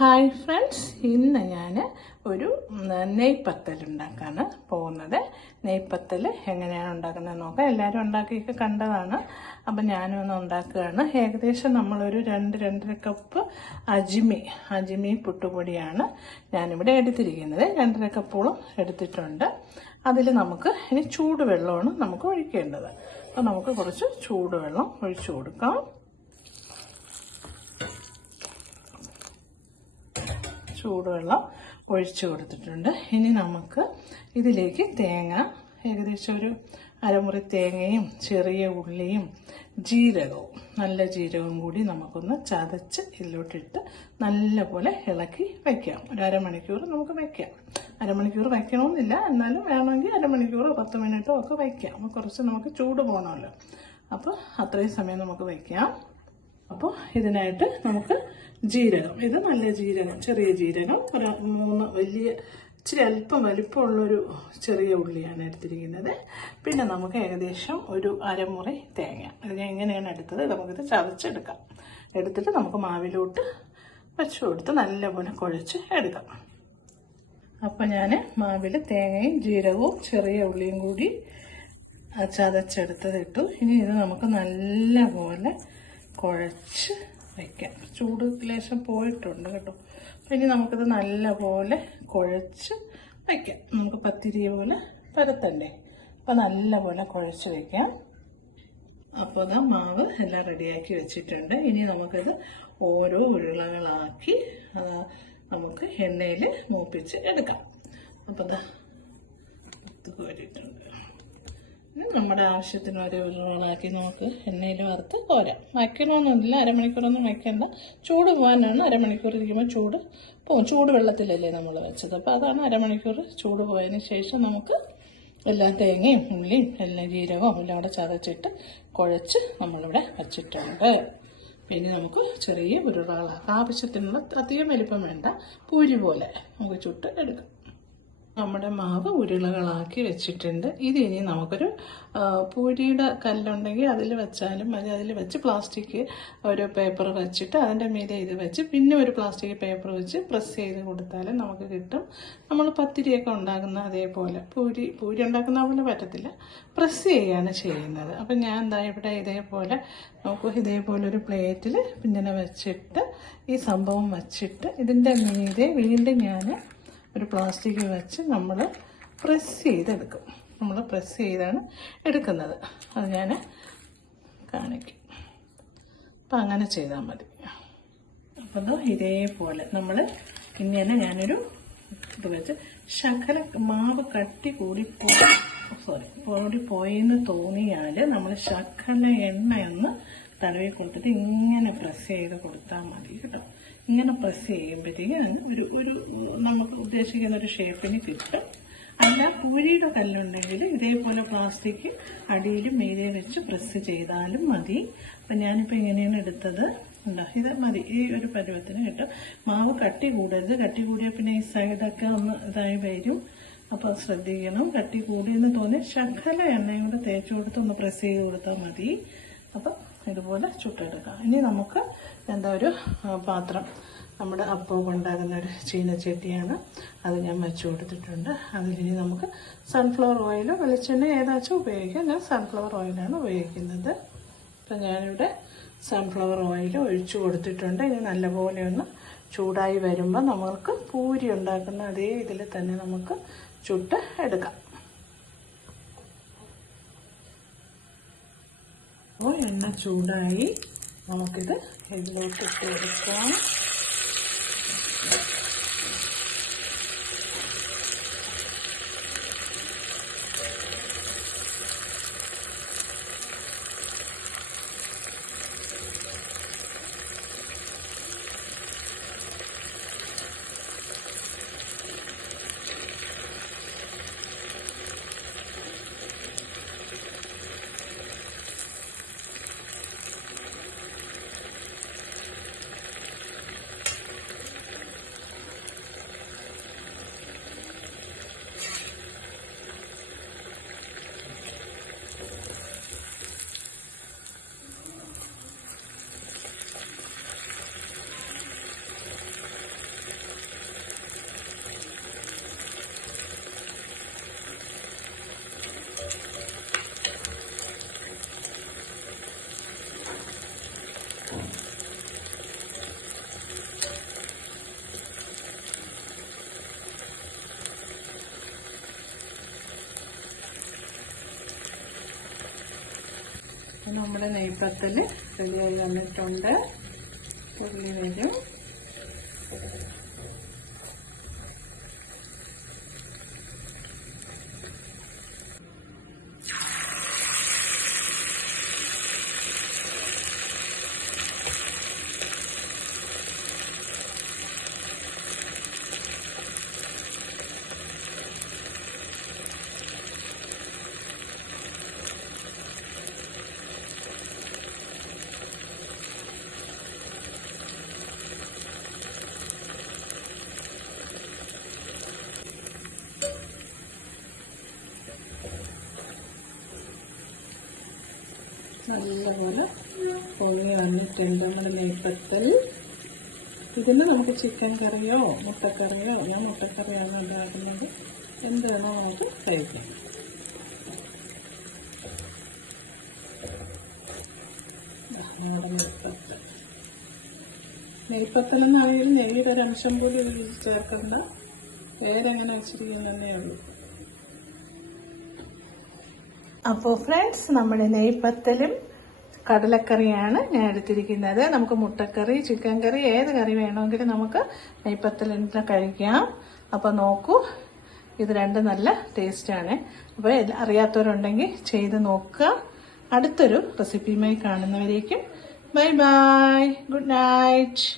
Hi friends, ഇന്ന് ഞാൻ ഒരു നെയ്പത്തൽ ഉണ്ടാക്കാണ് പോകുന്നത്. നെയ്പത്തൽ എങ്ങനെയാണ് ഉണ്ടാക്കുന്നത് നോക്കാം. എല്ലാവരും ഉണ്ടാക്കിയൊക്കെ കണ്ടതാണ്. അപ്പം ഞാനും ഒന്ന് ഉണ്ടാക്കുകയാണ്. ഏകദേശം നമ്മളൊരു 2-2.5 കപ്പ് അജ്മി പുട്ടുപൊടിയാണ് ഞാനിവിടെ എടുത്തിരിക്കുന്നത്. 2.5 കപ്പോളം എടുത്തിട്ടുണ്ട്. അതിൽ നമുക്ക് ഇനി ചൂടുവെള്ളമാണ് നമുക്ക് ഒഴിക്കേണ്ടത്. അപ്പം നമുക്ക് കുറച്ച് ചൂടുവെള്ളം ഒഴിച്ചു കൊടുക്കാം. ചൂടുവെള്ളം ഒഴിച്ചു കൊടുത്തിട്ടുണ്ട്. ഇനി നമുക്ക് ഇതിലേക്ക് തേങ്ങ, ഏകദേശം ഒരു അരമുറി തേങ്ങയും ചെറിയ ഉള്ളിയും ജീരകവും, നല്ല ജീരകവും കൂടി നമുക്കൊന്ന് ചതച്ച് ഇതിലോട്ടിട്ട് നല്ലപോലെ ഇളക്കി വയ്ക്കാം. ഒരു അരമണിക്കൂർ നമുക്ക് വയ്ക്കാം. അരമണിക്കൂർ വയ്ക്കണമെന്നില്ല, എന്നാലും വേണമെങ്കിൽ അരമണിക്കൂർ 10 മിനിറ്റോ ഒക്കെ വയ്ക്കാം. അപ്പോൾ കുറച്ച് നമുക്ക് ചൂട് പോകണമല്ലോ, അപ്പോൾ അത്രയും സമയം നമുക്ക് വയ്ക്കാം. അപ്പോൾ ഇതിനായിട്ട് നമുക്ക് ജീരകം, ഇത് നല്ല ജീരകം, ചെറിയ ജീരകം, ഒരു 3 വലിയ ഇച്ചിരി അല്പം വലിപ്പമുള്ളൊരു ചെറിയ ഉള്ളിയാണ് എടുത്തിരിക്കുന്നത്. പിന്നെ നമുക്ക് ഏകദേശം ഒരു അരമുറി തേങ്ങ. ഇത് എങ്ങനെയാണ് എടുത്തത്, നമുക്കിത് ചതച്ചെടുക്കാം. എടുത്തിട്ട് നമുക്ക് മാവിലോട്ട് വെച്ച് കൊടുത്ത് നല്ലപോലെ കുഴച്ച് എടുക്കാം. അപ്പം ഞാൻ മാവിൽ തേങ്ങയും ജീരകവും ചെറിയ ഉള്ളിയും കൂടി ചതച്ചെടുത്തത് ഇട്ടു. ഇനി ഇത് നമുക്ക് നല്ലപോലെ കുഴച്ച് വയ്ക്കാം. ചൂട് ലേശം പോയിട്ടുണ്ട് കേട്ടോ. അപ്പം ഇനി നമുക്കിത് നല്ലപോലെ കുഴച്ച് വയ്ക്കാം. നമുക്ക് പത്തിരി പോലെ പരത്തണ്ടേ, അപ്പം നല്ലപോലെ കുഴച്ച് വയ്ക്കാം. അപ്പോൾ അതാ മാവ് എല്ലാം റെഡിയാക്കി വെച്ചിട്ടുണ്ട്. ഇനി നമുക്കിത് ഓരോ ഉരുളകളാക്കി നമുക്ക് എണ്ണയിൽ മൂപ്പിച്ച് എടുക്കാം. അപ്പോൾ അതാ കോരിയിട്ടുണ്ട്. നമ്മുടെ ആവശ്യത്തിന് ഒരു ഉരുളകളാക്കി നമുക്ക് എണ്ണയിൽ വറുത്ത് കോരാം. വയ്ക്കണമെന്നൊന്നുമില്ല, അരമണിക്കൂറൊന്നും വയ്ക്കേണ്ട. ചൂട് പോകാനാണ്. അരമണിക്കൂർ ഇരിക്കുമ്പോൾ ചൂട് പോകും. ചൂട് വെള്ളത്തിലല്ലേ നമ്മൾ വെച്ചത്, അപ്പോൾ അതാണ് അരമണിക്കൂർ ചൂട് പോയതിന് ശേഷം നമുക്ക് എല്ലാ തേങ്ങയും ഉള്ളിയും എല്ലാ ജീരകവും എല്ലാം കൂടെ ചതച്ചിട്ട് കുഴച്ച് നമ്മളിവിടെ വച്ചിട്ടുണ്ട്. പിന്നെ നമുക്ക് ചെറിയ ഉരുളകളാക്കാം. ആവശ്യത്തിനുള്ള അധികം വലിപ്പം വേണ്ട, പൂരി പോലെ നമുക്ക് ചുട്ട് എടുക്കാം. നമ്മുടെ മാവ് ഉരുളകളാക്കി വെച്ചിട്ടുണ്ട്. ഇതിനി നമുക്കൊരു പൂരിയുടെ കല്ലുണ്ടെങ്കിൽ അതിൽ വെച്ചാലും മതി. അതിൽ വെച്ച് പ്ലാസ്റ്റിക് ഒരു പേപ്പർ വെച്ചിട്ട് അതിൻ്റെ മീതെ ഇത് വെച്ച് പിന്നെ ഒരു പ്ലാസ്റ്റിക് പേപ്പർ വെച്ച് പ്രസ് ചെയ്ത് കൊടുത്താലും നമുക്ക് കിട്ടും. നമ്മൾ പത്തിരിയൊക്കെ ഉണ്ടാക്കുന്ന അതേപോലെ, പൂരി ഉണ്ടാക്കുന്ന പോലെ പറ്റത്തില്ല, പ്രസ് ചെയ്യാണ് ചെയ്യുന്നത്. അപ്പം ഞാൻ എന്താ ഇവിടെ ഇതേപോലെ നമുക്ക് ഇതേപോലെ ഒരു പ്ലേറ്റിൽ പിന്നെ വെച്ചിട്ട് ഈ സംഭവം വച്ചിട്ട് ഇതിൻ്റെ മീതെ വീണ്ടും ഞാൻ ഒരു പ്ലാസ്റ്റിക് വെച്ച് നമ്മൾ പ്രസ് ചെയ്തെടുക്കും. നമ്മൾ പ്രസ് ചെയ്താണ് എടുക്കുന്നത്. അത് ഞാൻ കാണിക്കും. അപ്പം അങ്ങനെ ചെയ്താൽ മതി. അപ്പോൾ ഇതേപോലെ നമ്മൾ ഇങ്ങനെ ഞാനൊരു ഇത് വെച്ച് ശകല മാവ് കട്ടി പോയെന്ന് തോന്നിയാൽ നമ്മൾ ശകല എണ്ണയൊന്ന് തടവി കൊടുത്തിട്ട് ഇങ്ങനെ പ്രസ് ചെയ്ത് കൊടുത്താൽ മതി കേട്ടോ. ഇങ്ങനെ പ്രസ് ചെയ്യുമ്പോഴത്തേക്ക് ഒരു നമുക്ക് ഉദ്ദേശിക്കുന്ന ഒരു ഷേപ്പിന് കിട്ടും. അല്ല, പൂരിയുടെ കല്ലുണ്ടെങ്കിൽ ഇതേപോലെ പ്ലാസ്റ്റിക് അടിയിലും മീതെ വെച്ച് പ്രസ് ചെയ്താലും മതി. അപ്പം ഞാനിപ്പോൾ ഇങ്ങനെയാണ് എടുത്തത്. ഉണ്ടോ, ഇത് മതി. ഈ ഒരു പരുവത്തിന് കിട്ടും. മാവ് കട്ടി കൂടരുത്. കട്ടി കൂടിയാൽ പിന്നെ ഈ സൈഡൊക്കെ ഒന്ന് ഇതായി വരും. അപ്പോൾ ശ്രദ്ധിക്കണം. കട്ടി കൂടിയെന്ന് തോന്നി ശകല എണ്ണയും കൂടെ തേച്ച് കൊടുത്ത് ഒന്ന് പ്രസ് ചെയ്ത് കൊടുത്താൽ മതി. അപ്പം ഇതുപോലെ ചുട്ടെടുക്കാം. ഇനി നമുക്ക് ഒരു പാത്രം, നമ്മുടെ അപ്പമൊക്കെ ഉണ്ടാകുന്ന ഒരു ചീനച്ചട്ടിയാണ്, അത് ഞാൻ വെച്ച് കൊടുത്തിട്ടുണ്ട്. അതിലിനി നമുക്ക് സൺഫ്ലവർ ഓയിലോ വെളിച്ചെണ്ണ ഏതാച്ചും ഉപയോഗിക്കാം. ഞാൻ സൺഫ്ലവർ ഓയിലാണ് ഉപയോഗിക്കുന്നത്. അപ്പം ഞാനിവിടെ സൺഫ്ലവർ ഓയിൽ ഒഴിച്ചു കൊടുത്തിട്ടുണ്ട്. ഇനി നല്ലപോലെ ഒന്ന് ചൂടായി വരുമ്പോൾ നമുക്ക് പൂരി ഉണ്ടാക്കുന്ന അതേ ഇതിൽ തന്നെ നമുക്ക് ചുട്ട് എടുക്കാം. അപ്പോൾ എണ്ണ ചൂടായി, നമുക്കിത് ഇതിലോട്ട് ഇട്ട് കൊടുക്കാം. നമ്മുടെ നെയ്പത്തൽ റെഡിയായി വന്നിട്ടുണ്ട്. ഉള്ളി വരും. നല്ലപോലെ പൊങ്ങി വന്നിട്ടുണ്ട് നമ്മുടെ നെയ്പത്തൽ. ഇതിന് നമുക്ക് ചിക്കൻ കറിയോ മുട്ടക്കറിയോ, ഞാൻ മുട്ടക്കറിയാണ് ഉണ്ടാക്കുന്നത്, എന്ത് വേണോ നമുക്ക് കഴിക്കാം. നമ്മുടെ നെയ്പത്തൽ എന്നാണെങ്കിൽ നെയ്യുടെ ഒരംശം പോലും ഇതിൽ ചേർക്കണ്ട, പേരെങ്ങനെ വെച്ചിരിക്കുന്നതേ ഉള്ളൂ. അപ്പോൾ ഫ്രണ്ട്സ്, നമ്മുടെ നെയ്പത്തലും കടലക്കറിയാണ് ഞാൻ എടുത്തിരിക്കുന്നത്. നമുക്ക് മുട്ടക്കറി, ചിക്കൻ കറി, ഏത് കറി വേണമെങ്കിലും നമുക്ക് നെയ്പത്തലിന് കഴിക്കാം. അപ്പോൾ നോക്കൂ, ഇത് രണ്ടും നല്ല ടേസ്റ്റാണ്. അപ്പോൾ അറിയാത്തവരുണ്ടെങ്കിൽ ചെയ്ത് നോക്കുക. അടുത്തൊരു റെസിപ്പിയുമായി കാണുന്നവരേക്കും ബൈ ബൈ, ഗുഡ് നൈറ്റ്.